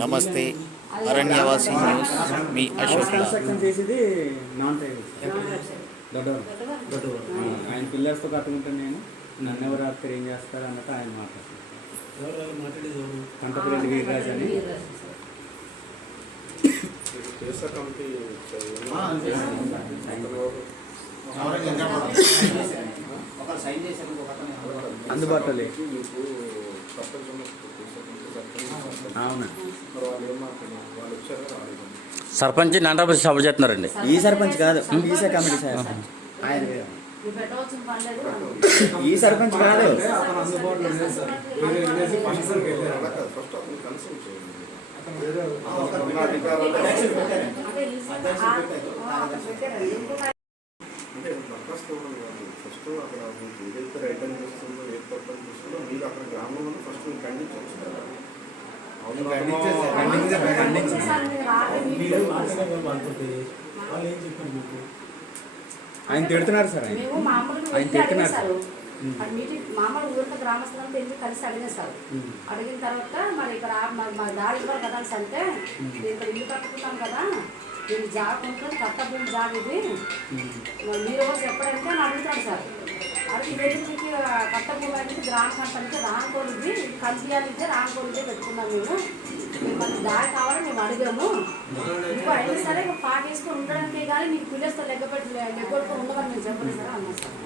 నమస్తే అరణ్యవాసి న్యూస్ మీ అశోక్ చేసేది నాన్ ఆయన పిల్లర్స్తో కట్టుకుంటాను నేను నన్ను ఎవరు ఆపుతారు ఏం చేస్తారు అన్నట్టు ఆయన మాట్లాడుతున్నారు కంటపల్లి వీరరాజ్ అని అందుబాటులో అవునా సర్పంచ్ నందరపల్లి సభ చేస్తున్నారండి. ఈ సర్పంచ్ కాదు ఈసా కమిటీ సార్ ఆయన ఈ సర్పంచ్ కాదు అంటే దరఖాస్తు ఫస్ట్ అక్కడ మీకు ఏదైతే రైటర్న్ చేస్తుందో ఏ పర్పస్ చేస్తుందో మీరు అక్కడ గ్రామంలో ఫస్ట్ మీరు ఖండించవచ్చు కదా. ఆయన తిడుతున్నారు సార్ ఆయన తిడుతున్నారు సార్ మీటింగ్ మామూలు ఊరిలో గ్రామస్తులంతా ఎందుకు కలిసి అడిగారు సార్. అడిగిన తర్వాత మరి ఇక్కడ మా దారి ఇవ్వాలి కదా అంటే ఇక్కడ ఇల్లు కట్టుకుంటాం కదా నేను జాబ్ ఉంటుంది కట్ట భూమి జాబ్ ఇది మీరు రోజు ఎప్పుడంటే అని అడుగుతాడు సార్. అడిగి వెళ్ళి మీకు కట్ట భూమి అనేది గ్రామ కంటే రానుకోలు ఇది కంపియాలు ఇదే రానుకోలు ఇదే పెట్టుకున్నాం మేము మనకి దారి కావాలని మేము అడిగాము. మీకు అయినా సరే పాటేసుకొని ఉండడానికే కానీ నీకు పిల్లలతో లెగ్గొట్టుకొని ఉండమని మేము చెప్పండి సార్ అన్నా సార్.